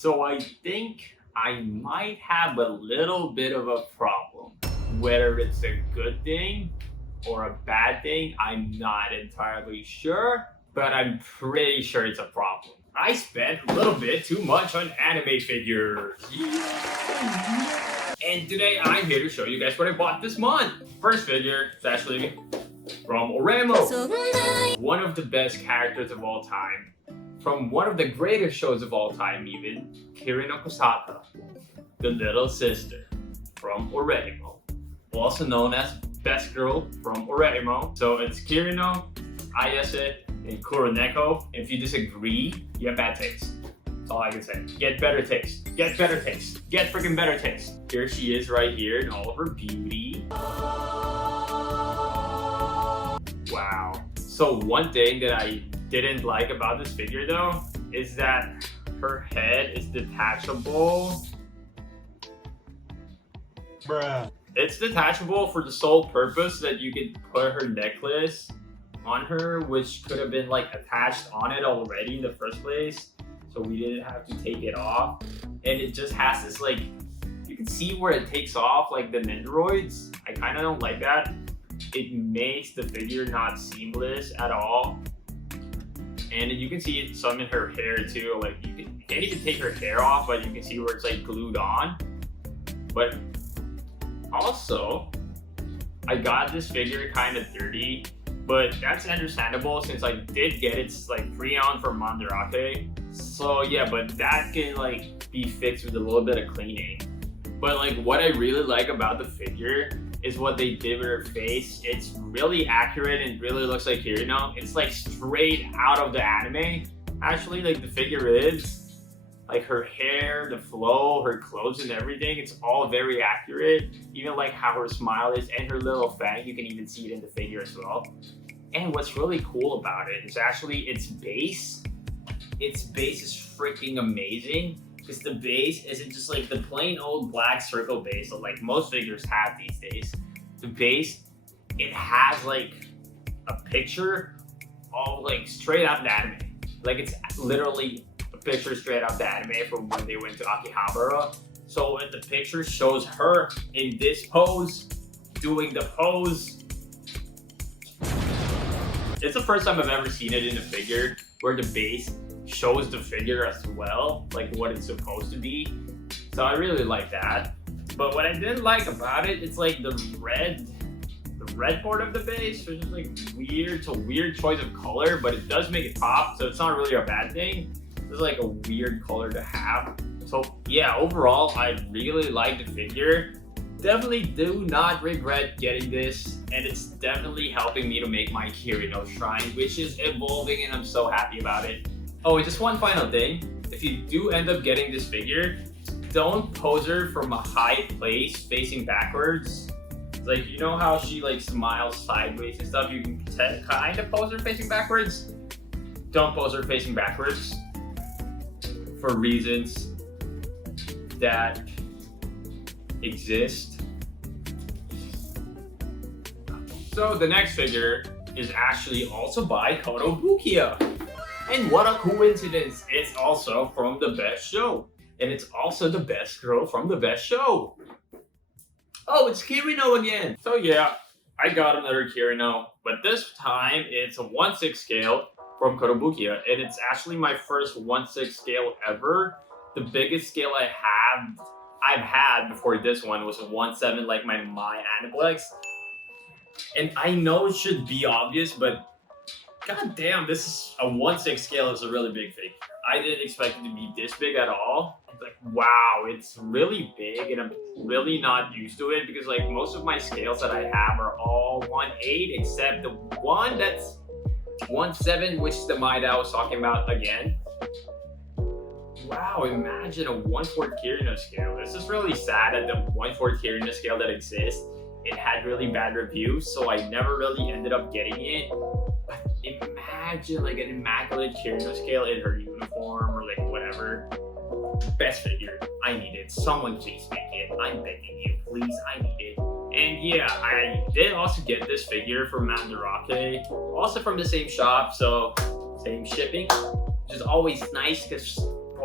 So I think I might have a little bit of a problem. Whether it's a good thing or a bad thing, I'm not entirely sure, but I'm pretty sure it's a problem. I spent a little bit too much on anime figures. And today I'm here to show you guys what I bought this month. First figure is actually from Oreimo, one of the best characters of all time. From one of the greatest shows of all time even, Kirino Kosata, the little sister from Oreimo, also known as Best Girl from Oreimo. So it's Kirino, Ayase, and Kuroneko. If you disagree, you have bad taste. That's all I can say. Get better taste. Get better taste. Get freaking better taste. Here she is right here in all of her beauty. Wow. So one thing that I didn't like about this figure though is that her head is detachable. Bruh. It's detachable for the sole purpose that you can put her necklace on her, which could have been like attached on it already in the first place, so we didn't have to take it off. And it just has this like, you can see where it takes off like the nendoroids. I kind of don't like that. It makes the figure not seamless at all. And you can see some in her hair too. Like you can't even take her hair off, but you can see where it's like glued on. But also, I got this figure kind of dirty, but that's understandable since I did get it like pre-owned from Mandarake. So yeah, but that can like be fixed with a little bit of cleaning. But like what I really like about the figure is what they did with her face. It's really accurate and really looks like Kirino. It's like straight out of the anime. Actually, like the figure is. Like her hair, the flow, her clothes and everything, it's all very accurate. Even like how her smile is and her little fang, you can even see it in the figure as well. And what's really cool about it is actually its base. Its base is freaking amazing. Because the base isn't just like the plain old black circle base that like most figures have these days. The base, it has like a picture all like straight out of the anime. Like it's literally a picture straight out of the anime from when they went to Akihabara. So the picture shows her in this pose, doing the pose. It's the first time I've ever seen it in a figure where the base shows the figure as well, like what it's supposed to be. So I really like that. But what I didn't like about it, it's like the red part of the base, which is like weird. It's a weird choice of color, but it does make it pop, so it's not really a bad thing. It's like a weird color to have. So yeah, overall, I really like the figure. Definitely do not regret getting this, and it's definitely helping me to make my Kirino shrine, which is evolving, and I'm so happy about it. Oh, and just one final thing. If you do end up getting this figure, don't pose her from a high place facing backwards. Like, you know how she like smiles sideways and stuff? You can kind of pose her facing backwards. Don't pose her facing backwards for reasons that exist. So the next figure is actually also by Kotobukiya. And what a coincidence, it's also from the best show. And it's also the best girl from the best show. Oh, it's Kirino again. So yeah, I got another Kirino, but this time it's a 1/6 scale from Kotobukiya. And it's actually my first 1/6 scale ever. The biggest scale I've had before this one was a 1/7, like my Aniplex. And I know it should be obvious, but god damn, this is a 1/6 scale is a really big figure. I didn't expect it to be this big at all. It's like, wow, it's really big, and I'm really not used to it because like most of my scales that I have are all 1/8, except the one that's 1/7, which is the Maida I was talking about again. Wow, imagine a 1/4 Kirino scale. This is really sad that the 1/4 Kirino scale that exists, it had really bad reviews, so I never really ended up getting it. But imagine like an immaculate Kirino scale in her uniform or like whatever. Best figure. I need it. Someone please make it. I'm begging you. Please, I need it. And yeah, I did also get this figure from Mandarake. Also from the same shop, so same shipping. Which is always nice because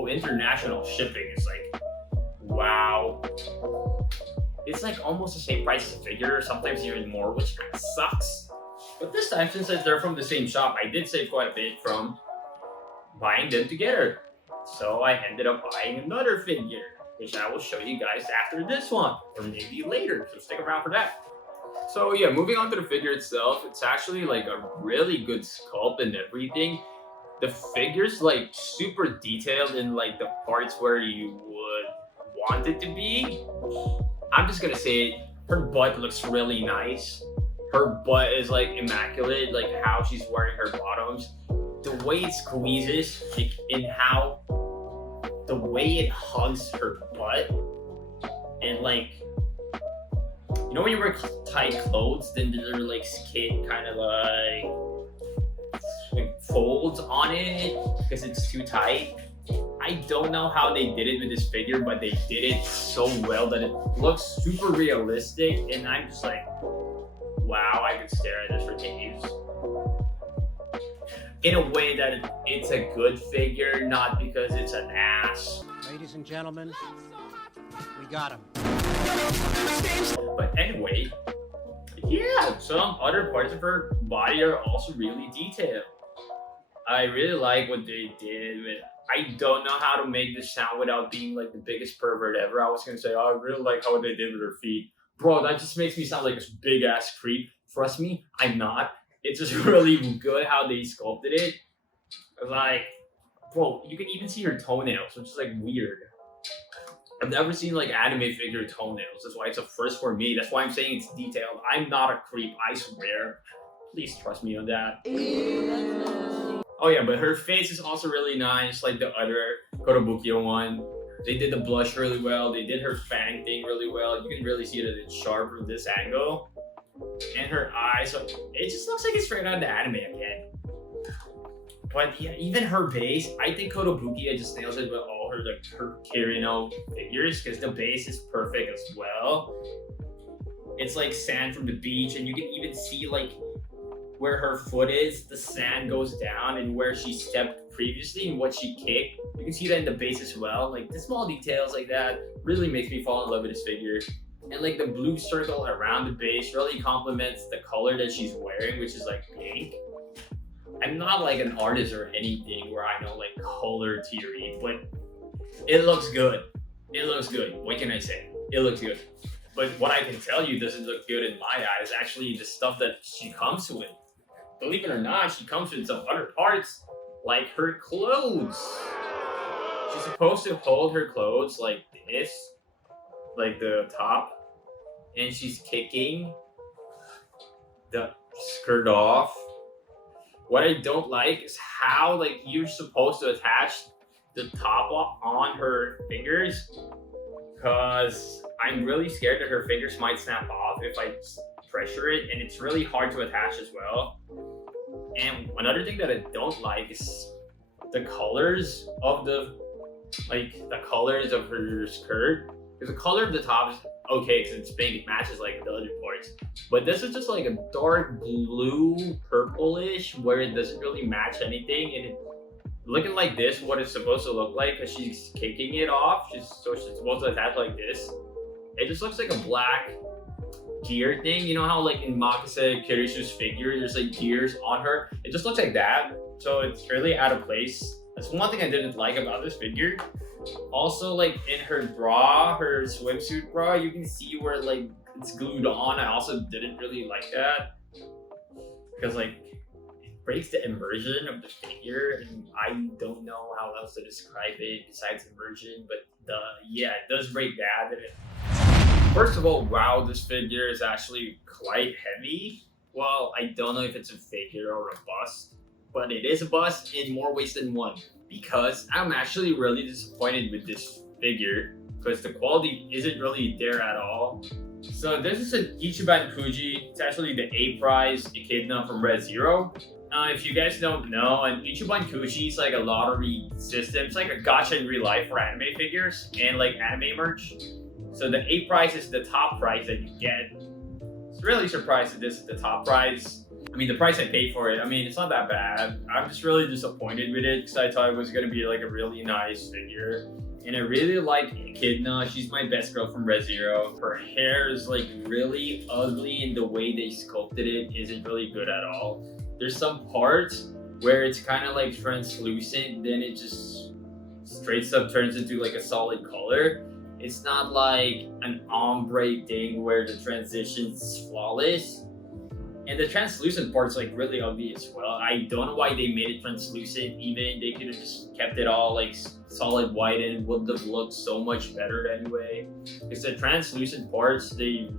Oh, international shipping is like, wow. It's like almost the same price as a figure, or sometimes even more, which kind of sucks. But this time, since they're from the same shop, I did save quite a bit from buying them together. So I ended up buying another figure, which I will show you guys after this one, or maybe later, so stick around for that. So yeah, moving on to the figure itself, it's actually like a really good sculpt and everything. The figure's like super detailed in like the parts where you would want it to be. I'm just gonna say it, her butt looks really nice. Her butt is like immaculate, like how she's wearing her bottoms. The way it squeezes, like in how, the way it hugs her butt. And like, you know when you wear tight clothes, then there's like skin kind of like folds on it because it's too tight. I don't know how they did it with this figure, but they did it so well that it looks super realistic, and I'm just like, wow, I could stare at this for days. In a way that it's a good figure, not because it's an ass. Ladies and gentlemen, we got him. But anyway, yeah, some other parts of her body are also really detailed. I really like what they did with. I don't know how to make this sound without being like the biggest pervert ever. I was gonna say, oh, I really like how they did with her feet. Bro, that just makes me sound like this big ass creep. Trust me, I'm not. It's just really good how they sculpted it. Like, bro, you can even see her toenails, which is like weird. I've never seen like anime figure toenails. That's why it's a first for me. That's why I'm saying it's detailed. I'm not a creep, I swear. Please trust me on that. Oh yeah, but her face is also really nice, like the other Kotobukiya one. They did the blush really well. They did her fang thing really well. You can really see that it's sharp from this angle. And her eyes, so it just looks like it's straight out of the anime again. But yeah, even her base, I think Kotobukiya just nails it with all her like her Kirino figures, because the base is perfect as well. It's like sand from the beach, and you can even see like where her foot is, the sand goes down, and where she stepped previously and what she kicked. You can see that in the base as well. Like the small details like that really makes me fall in love with this figure. And like the blue circle around the base really complements the color that she's wearing, which is like pink. I'm not like an artist or anything where I know like color theory, but it looks good. It looks good. What can I say? It looks good. But what I can tell you doesn't look good in my eyes, actually the stuff that she comes with. Believe it or not, she comes with some other parts, like her clothes. She's supposed to hold her clothes like this, like the top, and she's kicking the skirt off. What I don't like is how like you're supposed to attach the top on her fingers, because I'm really scared that her fingers might snap off if I pressure it, and it's really hard to attach as well. And another thing that I don't like is the colors of the colors of her skirt. Because the color of the top is okay because it's pink, it matches like the other parts. But this is just like a dark blue, purplish, where it doesn't really match anything. And it, looking like this, what it's supposed to look like, because she's kicking it off, she's supposed to attach like this. It just looks like a black gear thing. You know how like in Makase Kirishu's figure, there's like gears on her? It just looks like that. So it's really out of place. That's one thing I didn't like about this figure. Also, like in her bra, her swimsuit bra, you can see where like it's glued on. I also didn't really like that, because like it breaks the immersion of the figure, and I don't know how else to describe it besides immersion. But yeah, it does break that. And first of all, wow, this figure is actually quite heavy. Well, I don't know if it's a figure or a bust, but it is a bust in more ways than one. Because I'm actually really disappointed with this figure, because the quality isn't really there at all. So this is an Ichiban Kuji. It's actually the A prize Echidna from Red Zero. If you guys don't know, an Ichiban Kuji is like a lottery system. It's like a gacha in real life for anime figures and like anime merch. So the A prize is the top prize that you get. It's really surprised that this is the top prize. I mean, the price I paid for it, I mean, it's not that bad. I'm just really disappointed with it because I thought it was going to be like a really nice figure. And I really like Echidna. She's my best girl from Re:Zero. Her hair is like really ugly and the way they sculpted it isn't really good at all. There's some parts where it's kind of like translucent, then it just straight up turns into like a solid color. It's not like an ombre thing where the transition's flawless. And the translucent part's like really ugly as well. I don't know why they made it translucent. Even they could have just kept it all like solid white and would have looked so much better anyway. Because the translucent parts, you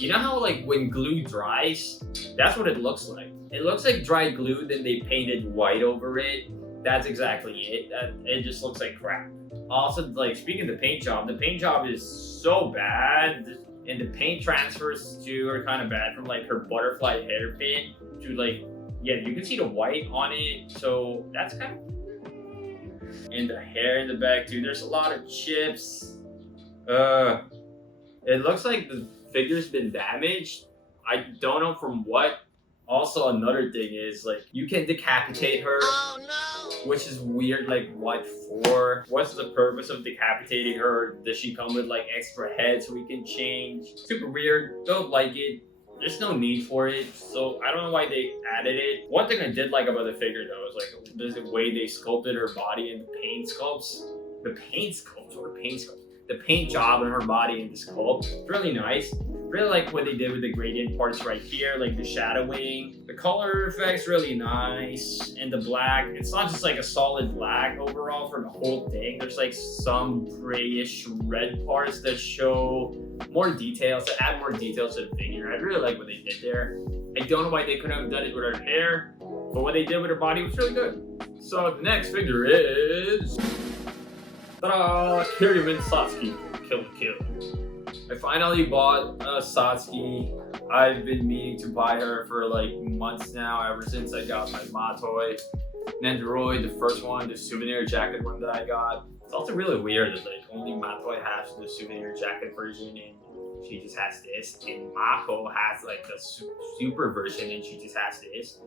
know how like when glue dries, that's what it looks like. It looks like dry glue, then they painted white over it. That's exactly it. It just looks like crap. Also, like speaking of the paint job is so bad. And the paint transfers too are kind of bad from like her butterfly hairpin to like, yeah, you can see the white on it. So that's kind of, and the hair in the back too. There's a lot of chips. It looks like the figure's been damaged. I don't know from what. Also, another thing is like you can decapitate her. Oh no! Which is weird. Like what for? What's the purpose of decapitating her? Does she come with like extra heads so we can change? Super weird. Don't like it. There's no need for it. So I don't know why they added it. One thing I did like about the figure though is like the way they sculpted her body and the paint sculpts. The paint job on her body and the sculpt. It's really nice. Really like what they did with the gradient parts right here, like the shadowing. The color effect's really nice. And the black, it's not just like a solid black overall for the whole thing. There's like some grayish red parts that show more details, that add more details to the figure. I really like what they did there. I don't know why they couldn't have done it with her hair, but what they did with her body was really good. So the next figure is... ta-da! Kiryu Satsuki, Kill la Kill. I finally bought Satsuki. I've been meaning to buy her for like months now, ever since I got my Matoi Nendoroid, the first one, the souvenir jacket one that I got. It's also really weird that like only Matoi has the souvenir jacket version and she just has this, and Mako has like the super version and she just has this.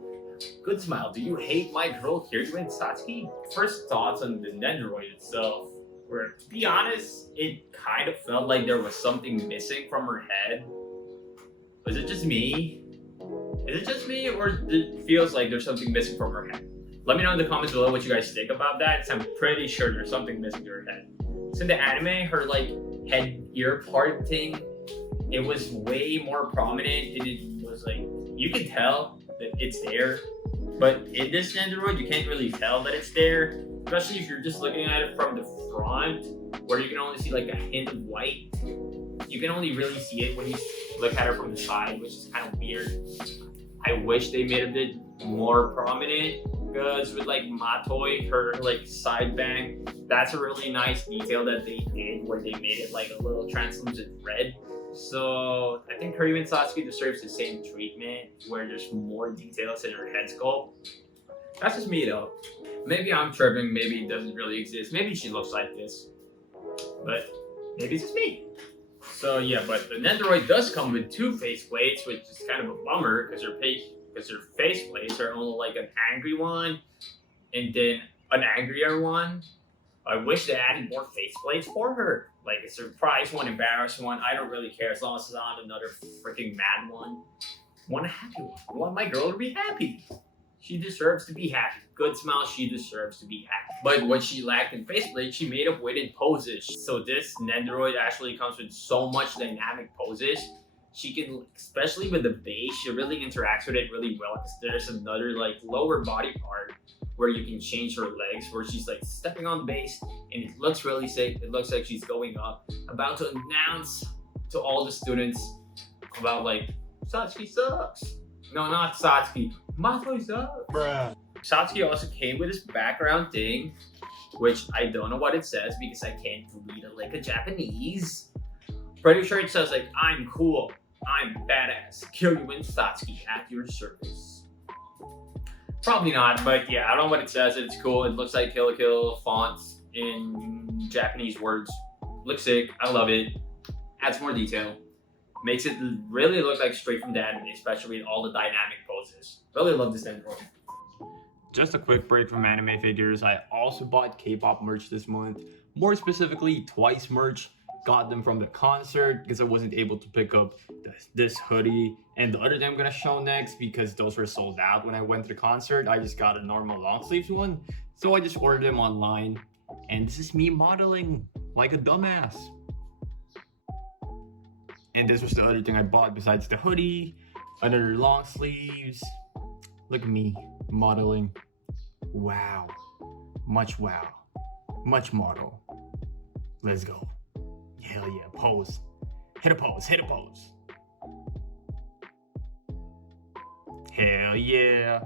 Good smile. Do you hate my girl Kiryu Satsuki? First thoughts on the Nendoroid itself. Where, to be honest, it kind of felt like there was something missing from her head. Was it just me? Is it just me, or it feels like there's something missing from her head? Let me know in the comments below what you guys think about that. I'm pretty sure there's something missing to her head. So in the anime, her like head ear part thing, it was way more prominent, and it was like, you can tell that it's there. But in this Nendoroid, you can't really tell that it's there. Especially if you're just looking at it from the front, where you can only see like a hint of white. You can only really see it when you look at her from the side, which is kind of weird. I wish they made it a bit more prominent, because with like Matoi, her like side bang, that's a really nice detail that they did, where they made it like a little translucent red. So I think Kiryu Satsuki deserves the same treatment, where there's more details in her head sculpt. That's just me though. Maybe I'm tripping, maybe it doesn't really exist. Maybe she looks like this, but maybe it's just me. So yeah, but the Nendoroid does come with two faceplates, which is kind of a bummer because her faceplates are only like an angry one and then an angrier one. I wish they added more faceplates for her. Like a surprise one, embarrassed one. I don't really care as long as it's not another freaking mad one. I want a happy one. I want my girl to be happy. She deserves to be happy. Good smile, she deserves to be happy. But what she lacked in faceplate, she made up with in poses. So this Nendoroid actually comes with so much dynamic poses. She can, especially with the base, she really interacts with it really well. There's another like lower body part where you can change her legs, where she's like stepping on the base and it looks really safe. It looks like she's going up, about to announce to all the students about like, Satsuki sucks. No, not Satsuki. Matoi sucks. Bruh. Satsuki also came with this background thing, which I don't know what it says because I can't read it like a Japanese. Pretty sure it says like, I'm cool, I'm badass, Kiryu Satsuki at your service. Probably not, but yeah, I don't know what it says. It's cool. It looks like Kill la Kill fonts in Japanese words. Looks sick. I love it. Adds more detail. Makes it really look like straight from the anime, especially with all the dynamic poses. Really love this nendoroid. Just a quick break from anime figures. I also bought K-pop merch this month. More specifically, Twice merch. Got them from the concert because I wasn't able to pick up this hoodie and the other thing I'm gonna show next because those were sold out when I went to the concert. I just got a normal long sleeves one, so I just ordered them online. And this is me modeling like a dumbass. And this was the other thing I bought besides the hoodie, another long sleeves. Look at me modeling. Wow. Much wow. Much model. Let's go. Hell yeah, pose. Hit a pose, hit a pose. Hell yeah.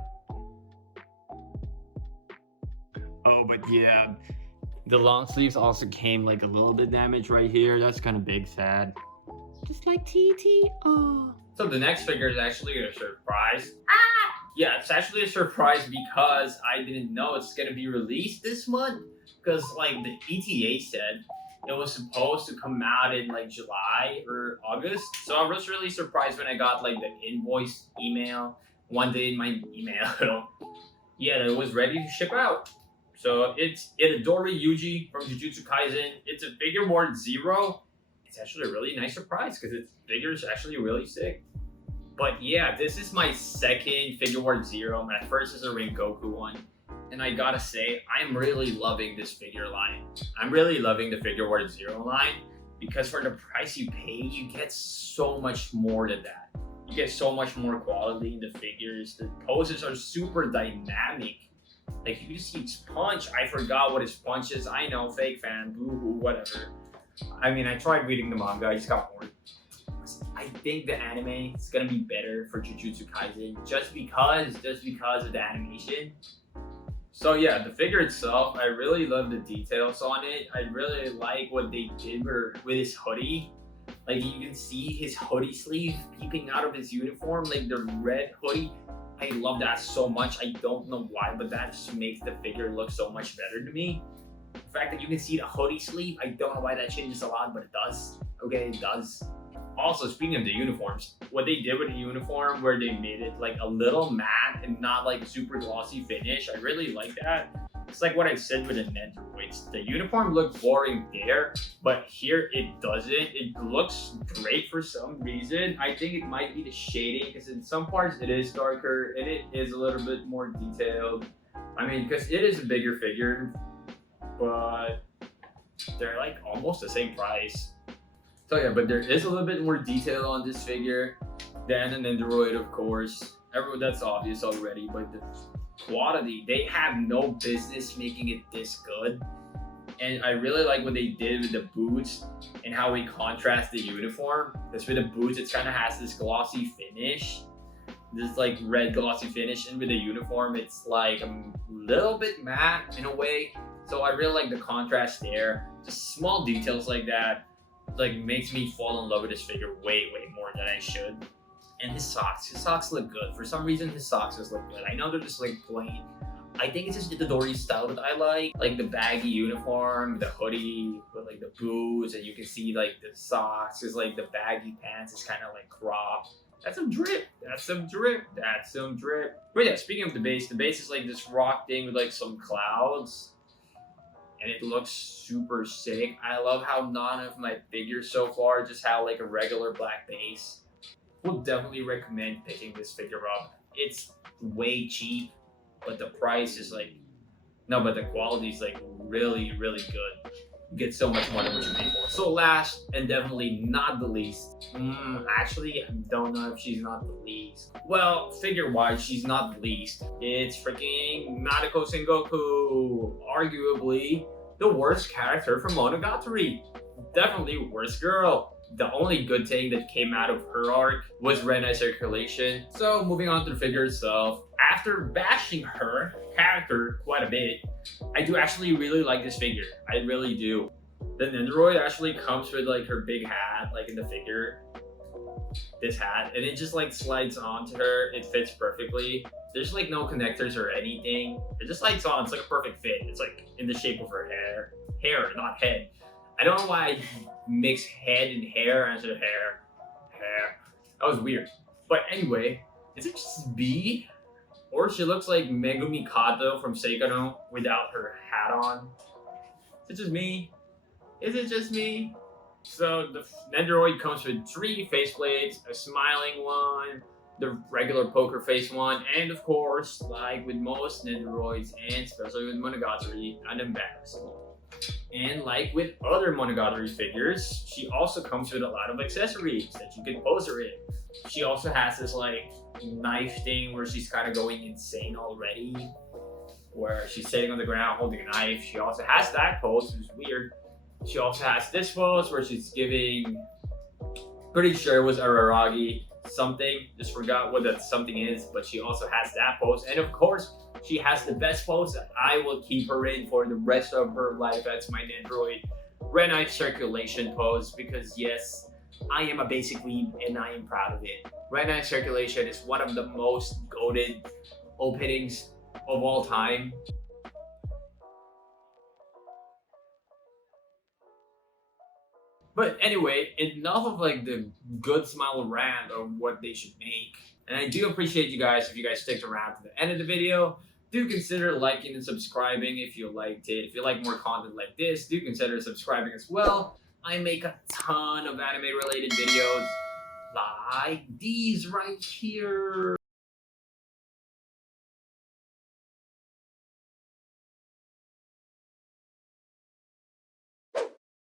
Oh, but yeah. The long sleeves also came like a little bit damaged right here. That's kind of big, sad. Just like TT. Oh. So the next figure is actually a surprise. Yeah, it's actually a surprise because I didn't know it's gonna be released this month. Because like the ETA said, it was supposed to come out in like July or August. So I was really surprised when I got like the invoice email one day in my email. Yeah, it was ready to ship out. So it's Itadori Yuji from Jujutsu Kaisen. It's a figure ward 0. It's actually a really nice surprise because its figure is actually really sick. But yeah, this is my second figure ward 0. My first is a Rengoku one. And I gotta say, I'm really loving this figure line. I'm really loving the figure ward 0 line because for the price you pay, you get so much more than that. You get so much more quality in the figures. The poses are super dynamic. Like you just see its punch. I forgot what its punch is. I know, fake fan, boo-hoo, whatever. I mean, I tried reading the manga, I just got bored. I think the anime is gonna be better for Jujutsu Kaisen just because of the animation. So yeah, the figure itself, I really love the details on it. I really like what they did with his hoodie. Like you can see his hoodie sleeve peeping out of his uniform, like the red hoodie. I love that so much. I don't know why, but that just makes the figure look so much better to me. The fact that you can see the hoodie sleeve, I don't know why that changes a lot, but it does. Okay, it does. Also, speaking of the uniforms, what they did with the uniform where they made it like a little matte and not like super glossy finish, I really like that. It's like what I said with the nendoroids. The uniform looked boring there, but here it doesn't. It looks great for some reason. I think it might be the shading because in some parts it is darker and it is a little bit more detailed. I mean, because it is a bigger figure, but they're like almost the same price. So yeah, but there is a little bit more detail on this figure than an nendoroid, of course. Everyone, that's obvious already, but the quality, they have no business making it this good. And I really like what they did with the boots and how we contrast the uniform. Because with the boots, it kind of has this glossy finish. This like red glossy finish, and with the uniform, it's like a little bit matte in a way. So I really like the contrast there. Just small details like that like makes me fall in love with this figure way more than I should. And his socks look good. For some reason his socks just look good. I know they're just like plain. I think it's just Itadori style that I like the baggy uniform, the hoodie with like the boots, and you can see like the socks is like the baggy pants is kind of like cropped. That's some drip. That's some drip. That's some drip. But yeah, speaking of the base is like this rock thing with like some clouds. And it looks super sick. I love how none of my figures so far just have like a regular black base. Would definitely recommend picking this figure up. It's way cheap, but the price is like, no, but the quality is like really good. You get so much more than what you pay for. So last and definitely not the least, actually I don't know if she's not the least. Well, figure wise, she's not the least. It's freaking Nadeko Sengoku, arguably the worst character from Monogatari. Definitely worst girl. The only good thing that came out of her arc was Renai circulation. So moving on to the figure itself, after bashing her character quite a bit, I do actually really like this figure. I really do. The nendoroid actually comes with like her big hat, like in the figure. This hat, and it just like slides onto her. It fits perfectly. There's like no connectors or anything. It just slides on. It's like a perfect fit. It's like in the shape of her hair, not head. I don't know why I mix head and hair as her hair. That was weird. But anyway, is it just me? Or she looks like Megumi Kato from Seikano without her hat on? Is it just me? Is it just me? So the nendoroid comes with 3 faceplates, a smiling one, the regular poker face one, and of course, like with most nendoroids, and especially with Monogatari, an embarrassing one. And like with other Monogatari figures, she also comes with a lot of accessories that you can pose her in. She also has this like knife thing where she's kind of going insane already, where she's sitting on the ground holding a knife. She also has that pose, which is weird. She also has this pose where she's giving, pretty sure it was Araragi something, just forgot what that something is, but she also has that pose. And of course, she has the best pose that I will keep her in for the rest of her life. That's my nendoroid red eye circulation pose, because yes, I am a basic weeb and I am proud of it. Red eye circulation is one of the most goated openings of all time. But anyway, enough of like the good smile rant of what they should make. And I do appreciate you guys if you guys stick around to the end of the video. Do consider liking and subscribing if you liked it. If you like more content like this, do consider subscribing as well. I make a ton of anime related videos like these right here.